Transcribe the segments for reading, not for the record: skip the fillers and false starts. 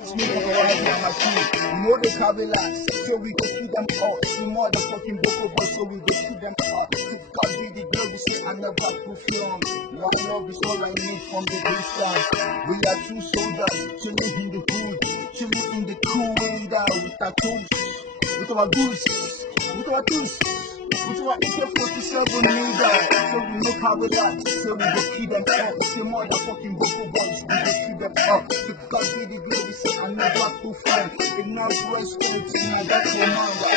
Me for the right on my feet. You know they carry last, so we go feed them all. See motherfucking Boko boys, so we go feed them all. To God be the glory, say I never perform. One love is all I need from the distance. We are two soldiers, chilling in the hood, chilling in the cool weather with our tools, with our goose, with our goose. With our AK-47 nigga, so we make our relax, so we go keep them up. See motherfucking Boko boys, we go keep them up. To God be the glory, say I never perform. Enough respect, I got your mama.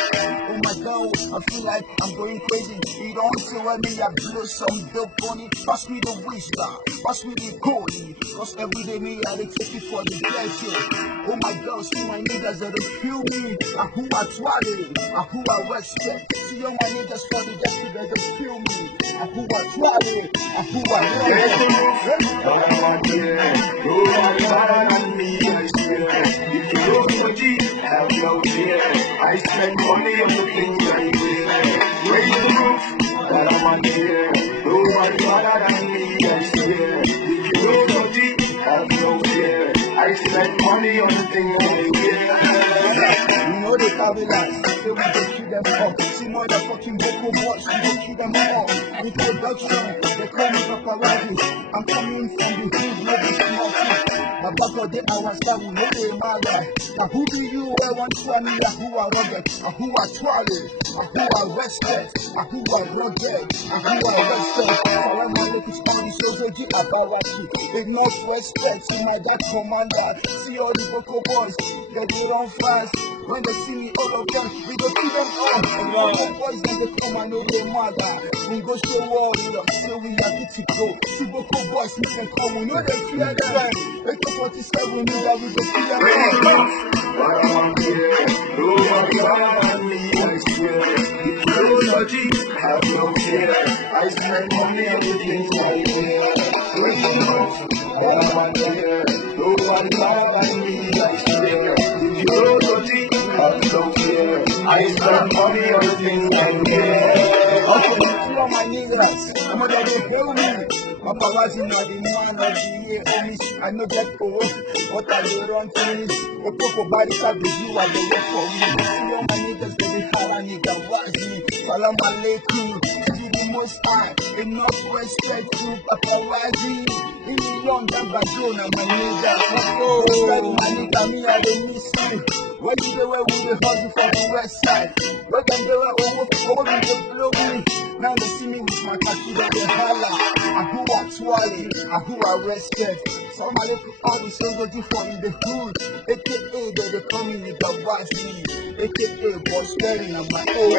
Oh my God, I feel like I'm going crazy. You don't see when me I blow some dope money. Pass me the whisker, pass me the goalie. Cause every day me I dey take it for the pleasure. Oh my God, see my niggas that they feel me. I who I twirly, I who I respect. See all my niggas for the just to they feel me. I who I twirly, I who I have no fear. I spend money on the things I wear. Raise the roof that I'm on here. Nobody better than me, I swear. If you don't know G, have no fear. I spend money on the things I wear. You know they carry last, so we go keep them up. See motherfucking Boko boys, we go keep them up. With production, they call me paparazzi. I'm coming from the hood, no be small thing. My back of the hours, that we know they mad. Now who be you? I want to tell me who I rugged, who I twirly, who I respect, who I rugged, who I respect. Salam alaikum, all the soldiers, the Abaraki. Enough respect to my dad commander. See all the Boko boys, they run fast. When they see me, all of them, we go kill them all. And all the boys, then they come and know they mother. We go show warrior, so we are good to go. See Boko boys, we can come, we know they fear them. AK-47, nigga, we go kill them all. I'm here. Nobody better than me, I swear. If you don't know G, have no fear. I spend money on the things I wear. Raise the roof that I'm here. Nobody better than me, I swear. If you don't know G, have no fear. I spend money on the things I wear. To all my niggas, I'm gonna hail me. Paparazzi now the man of the year, homies. I know that for what I do run things. The Coco body card the you are the work for me. See all my niggas, they be hard and nigga watch me. Salam alaikum, to the most high. Enough respect to paparazzi. In the young that background, my nigga. My nigga, me I the miss you. Where you go, where we the hustle for the west side. Where them go, over the blow me. Now they see me with my tattoo, they holla. I who I twirly, I who I respect. So my little all the soldiers do for in the hood. AKA they call me nigga Wazi. AKA boss wearing on my own.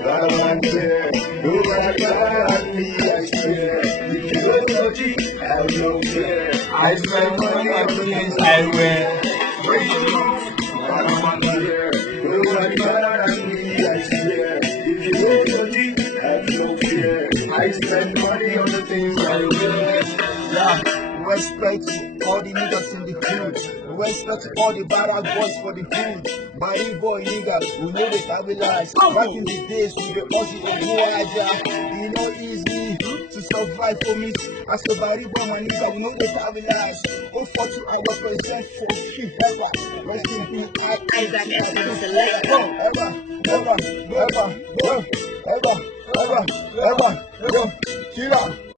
I'm here. Nobody better than me, I swear. If you don't know G, have no fear. I spend money on the things I wear. Raise the roof that I'm here. Nobody better than me, I swear. If you don't know G, have no fear. I spend money on the things I wear. Yeah, respect to all the niggas in the hood. Respect to all the bad boys for the hood. Body boy niggas, we know they stabilize. Back in the days, we the hustle of NAIJA. You know easy to survive for me. As a body boy, my nigga, we know they stabilize. Oh, for you, I represent for shit ever. Rest in peace, ever, killer.